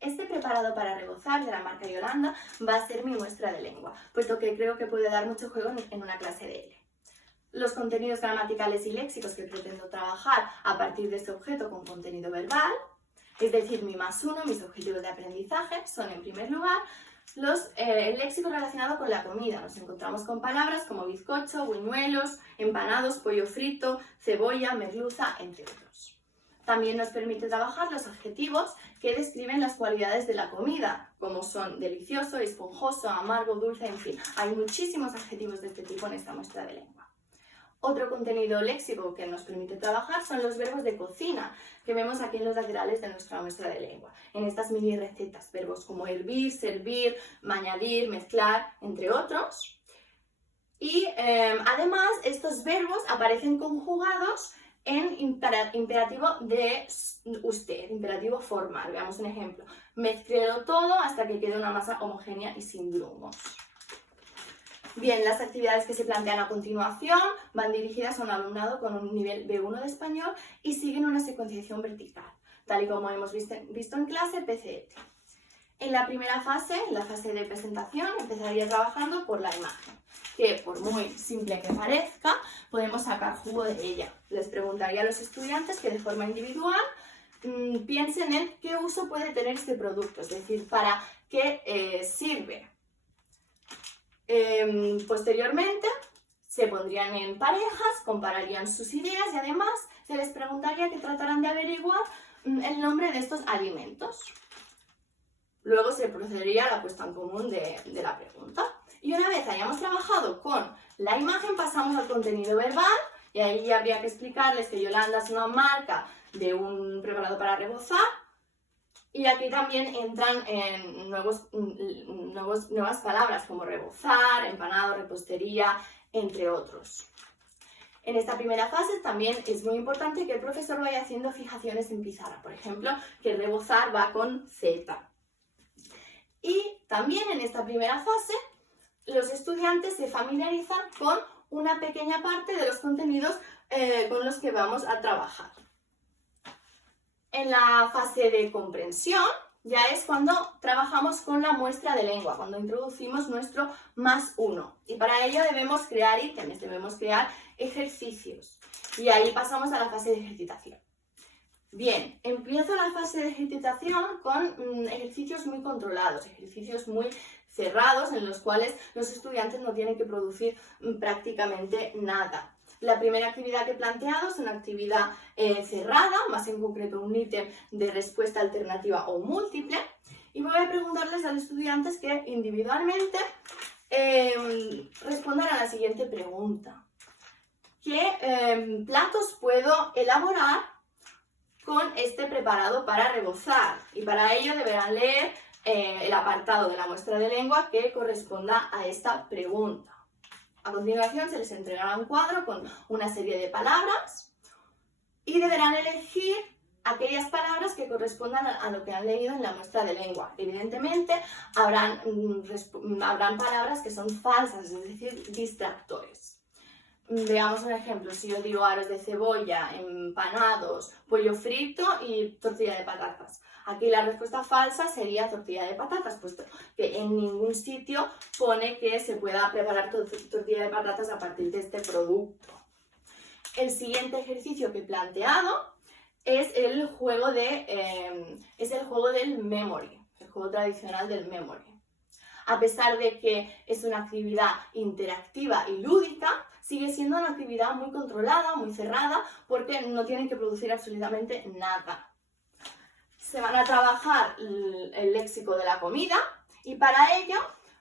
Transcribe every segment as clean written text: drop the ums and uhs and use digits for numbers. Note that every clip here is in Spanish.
Este preparado para rebozar de la marca Yolanda va a ser mi muestra de lengua, puesto que creo que puede dar mucho juego en una clase de L. Los contenidos gramaticales y léxicos que pretendo trabajar a partir de este objeto con contenido verbal, es decir, mi +1, mis objetivos de aprendizaje, son en primer lugar el léxico relacionado con la comida. Nos encontramos con palabras como bizcocho, buñuelos, empanados, pollo frito, cebolla, merluza, entre otros. También nos permite trabajar los adjetivos que describen las cualidades de la comida, como son delicioso, esponjoso, amargo, dulce, en fin. Hay muchísimos adjetivos de este tipo en esta muestra de lengua. Otro contenido léxico que nos permite trabajar son los verbos de cocina, que vemos aquí en los laterales de nuestra muestra de lengua. En estas mini recetas, verbos como hervir, servir, añadir, mezclar, entre otros. Y además, estos verbos aparecen conjugados en imperativo de usted, imperativo formal. Veamos un ejemplo. Mezclélo todo hasta que quede una masa homogénea y sin grumos. Bien, las actividades que se plantean a continuación van dirigidas a un alumnado con un nivel B1 de español y siguen una secuenciación vertical, tal y como hemos visto en clase PCET. En la primera fase, en la fase de presentación, empezaría trabajando por la imagen, que por muy simple que parezca, podemos sacar jugo de ella. Les preguntaría a los estudiantes que de forma individual piensen en qué uso puede tener este producto, es decir, para qué sirve. Posteriormente se pondrían en parejas, compararían sus ideas y además se les preguntaría que trataran de averiguar el nombre de estos alimentos. Luego se procedería a la puesta en común de la pregunta. Y una vez hayamos trabajado con la imagen, pasamos al contenido verbal y ahí habría que explicarles que Yolanda es una marca de un preparado para rebozar. Y aquí también entran nuevas palabras como rebozar, empanado, repostería, entre otros. En esta primera fase también es muy importante que el profesor vaya haciendo fijaciones en pizarra. Por ejemplo, que rebozar va con Z. Y también en esta primera fase los estudiantes se familiarizan con una pequeña parte de los contenidos con los que vamos a trabajar. En la fase de comprensión ya es cuando trabajamos con la muestra de lengua, cuando introducimos nuestro +1. Y para ello debemos crear ítems, debemos crear ejercicios. Y ahí pasamos a la fase de ejercitación. Bien, empiezo la fase de ejercitación con ejercicios muy controlados, ejercicios muy cerrados en los cuales los estudiantes no tienen que producir prácticamente nada. La primera actividad que he planteado es una actividad cerrada, más en concreto un ítem de respuesta alternativa o múltiple, y voy a preguntarles a los estudiantes que individualmente respondan a la siguiente pregunta. ¿Qué platos puedo elaborar con este preparado para rebozar? Y para ello deberán leer el apartado de la muestra de lengua que corresponda a esta pregunta. A continuación se les entregará un cuadro con una serie de palabras y deberán elegir aquellas palabras que correspondan a lo que han leído en la muestra de lengua. Evidentemente habrán palabras que son falsas, es decir, distractores. Veamos un ejemplo. Si yo digo aros de cebolla, empanados, pollo frito y tortilla de patatas. Aquí la respuesta falsa sería tortilla de patatas, puesto que en ningún sitio pone que se pueda preparar tortilla de patatas a partir de este producto. El siguiente ejercicio que he planteado es el juego del memory, el juego tradicional del memory. A pesar de que es una actividad interactiva y lúdica, sigue siendo una actividad muy controlada, muy cerrada, porque no tienen que producir absolutamente nada. Se van a trabajar el léxico de la comida y para ello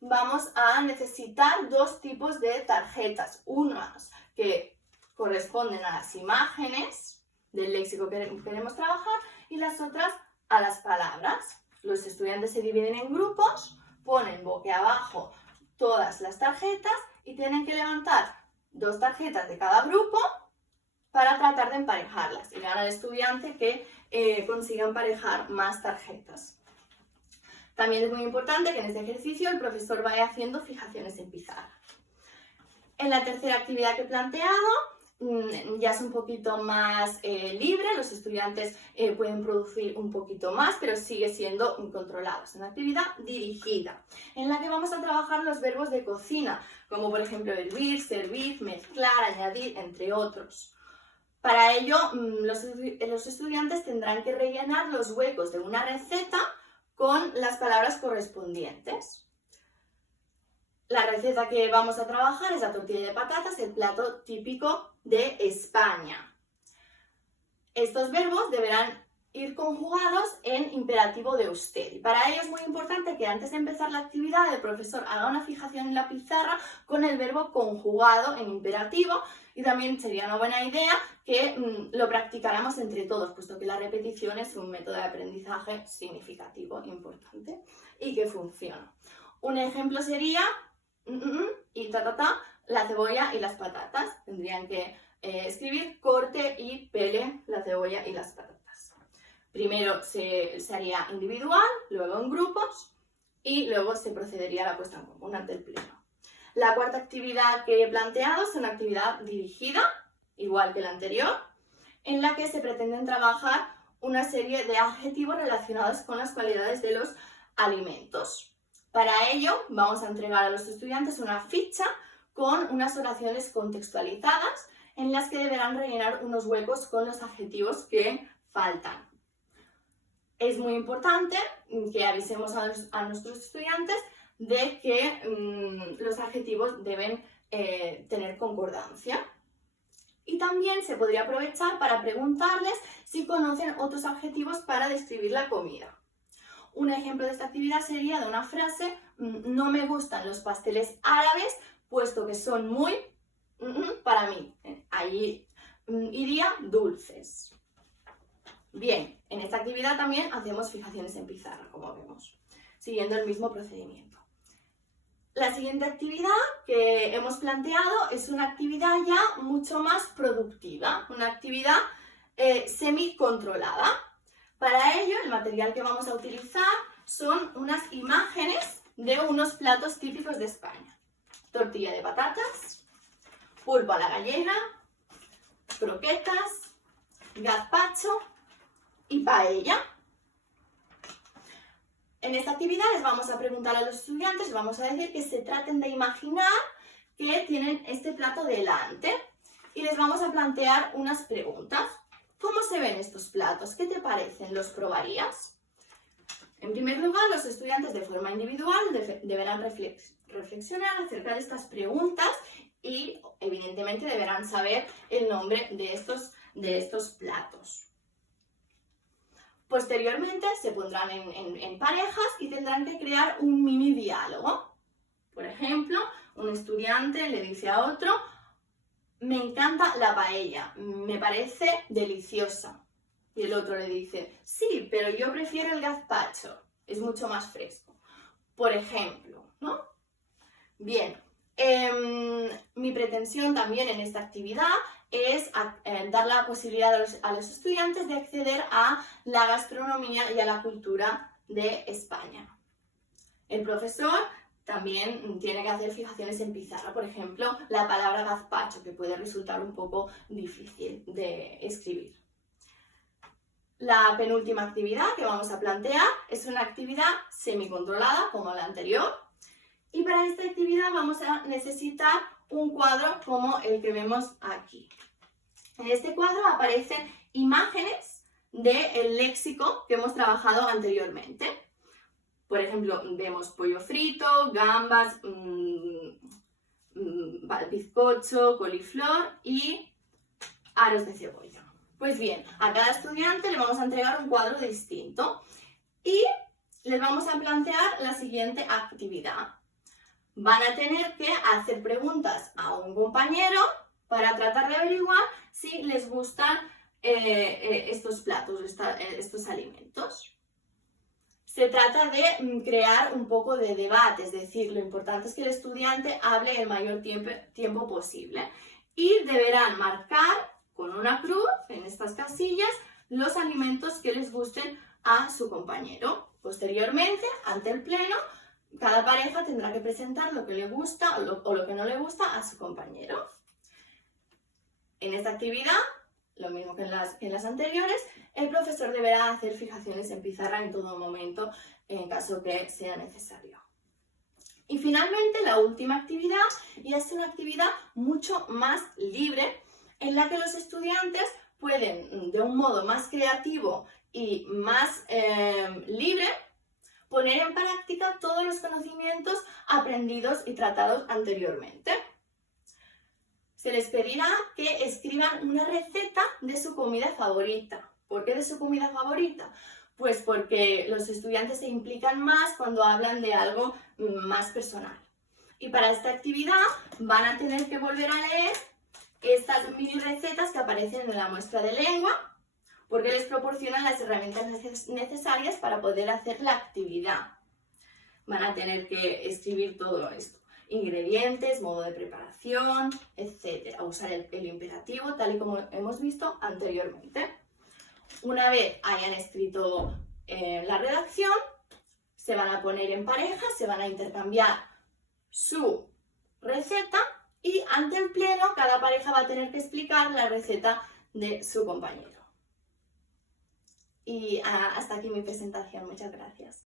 vamos a necesitar dos tipos de tarjetas. Unas que corresponden a las imágenes del léxico que queremos trabajar y las otras a las palabras. Los estudiantes se dividen en grupos, ponen boca abajo todas las tarjetas y tienen que levantar dos tarjetas de cada grupo para tratar de emparejarlas y gana el estudiante que consiga emparejar más tarjetas. También es muy importante que en este ejercicio el profesor vaya haciendo fijaciones en pizarra. En la tercera actividad que he planteado ya es un poquito más libre, los estudiantes pueden producir un poquito más, pero sigue siendo controlado. Es una actividad dirigida, en la que vamos a trabajar los verbos de cocina, como por ejemplo hervir, servir, mezclar, añadir, entre otros. Para ello, los estudiantes tendrán que rellenar los huecos de una receta con las palabras correspondientes. La receta que vamos a trabajar es la tortilla de patatas, el plato típico de España. Estos verbos deberán ir conjugados en imperativo de usted. Y para ello es muy importante que antes de empezar la actividad el profesor haga una fijación en la pizarra con el verbo conjugado en imperativo, y también sería una buena idea que lo practicáramos entre todos, puesto que la repetición es un método de aprendizaje significativo, importante y que funciona. Un ejemplo sería y la cebolla y las patatas. Tendrían que escribir corte y pele la cebolla y las patatas. Primero se haría individual, luego en grupos y luego se procedería a la puesta en común ante el pleno. La cuarta actividad que he planteado es una actividad dirigida, igual que la anterior, en la que se pretenden trabajar una serie de adjetivos relacionados con las cualidades de los alimentos. Para ello, vamos a entregar a los estudiantes una ficha con unas oraciones contextualizadas en las que deberán rellenar unos huecos con los adjetivos que faltan. Es muy importante que avisemos a nuestros estudiantes de que los adjetivos deben tener concordancia. Y también se podría aprovechar para preguntarles si conocen otros adjetivos para describir la comida. Un ejemplo de esta actividad sería de una frase: no me gustan los pasteles árabes, puesto que son muy para mí. Ahí iría dulces. Bien, en esta actividad también hacemos fijaciones en pizarra, como vemos, siguiendo el mismo procedimiento. La siguiente actividad que hemos planteado es una actividad ya mucho más productiva, una actividad semi-controlada. Para ello, el material que vamos a utilizar son unas imágenes de unos platos típicos de España. Tortilla de patatas, pulpo a la gallega, croquetas, gazpacho y paella. En esta actividad les vamos a preguntar a los estudiantes, les vamos a decir que se traten de imaginar que tienen este plato delante y les vamos a plantear unas preguntas. ¿Cómo se ven estos platos? ¿Qué te parecen? ¿Los probarías? En primer lugar, los estudiantes de forma individual deberán reflexionar acerca de estas preguntas y, evidentemente, deberán saber el nombre de estos platos. Posteriormente, se pondrán en parejas y tendrán que crear un mini diálogo. Por ejemplo, un estudiante le dice a otro: me encanta la paella, me parece deliciosa. Y el otro le dice: sí, pero yo prefiero el gazpacho, es mucho más fresco. Por ejemplo, ¿no? Bien, mi pretensión también en esta actividad es dar la posibilidad a los estudiantes de acceder a la gastronomía y a la cultura de España. El profesor también tiene que hacer fijaciones en pizarra, por ejemplo, la palabra gazpacho, que puede resultar un poco difícil de escribir. La penúltima actividad que vamos a plantear es una actividad semicontrolada, como la anterior, y para esta actividad vamos a necesitar un cuadro como el que vemos aquí. En este cuadro aparecen imágenes del léxico que hemos trabajado anteriormente. Por ejemplo, vemos pollo frito, gambas, bizcocho, coliflor y aros de cebolla. Pues bien, a cada estudiante le vamos a entregar un cuadro distinto y les vamos a plantear la siguiente actividad. Van a tener que hacer preguntas a un compañero para tratar de averiguar si les gustan estos platos, estos alimentos. Se trata de crear un poco de debate, es decir, lo importante es que el estudiante hable el mayor tiempo posible y deberán marcar con una cruz en estas casillas los alimentos que les gusten a su compañero. Posteriormente, ante el pleno, cada pareja tendrá que presentar lo que le gusta o lo que no le gusta a su compañero. En esta actividad, lo mismo que en las anteriores, el profesor deberá hacer fijaciones en pizarra en todo momento, en caso que sea necesario. Y finalmente, la última actividad, y es una actividad mucho más libre, en la que los estudiantes pueden, de un modo más creativo y más libre, poner en práctica todos los conocimientos aprendidos y tratados anteriormente. Se les pedirá que escriban una receta de su comida favorita. ¿Por qué de su comida favorita? Pues porque los estudiantes se implican más cuando hablan de algo más personal. Y para esta actividad van a tener que volver a leer estas mini recetas que aparecen en la muestra de lengua, porque les proporcionan las herramientas necesarias para poder hacer la actividad. Van a tener que escribir todo esto. Ingredientes, modo de preparación, etc. Usar el imperativo, tal y como hemos visto anteriormente. Una vez hayan escrito la redacción, se van a poner en pareja, se van a intercambiar su receta y ante el pleno cada pareja va a tener que explicar la receta de su compañero. Y hasta aquí mi presentación. Muchas gracias.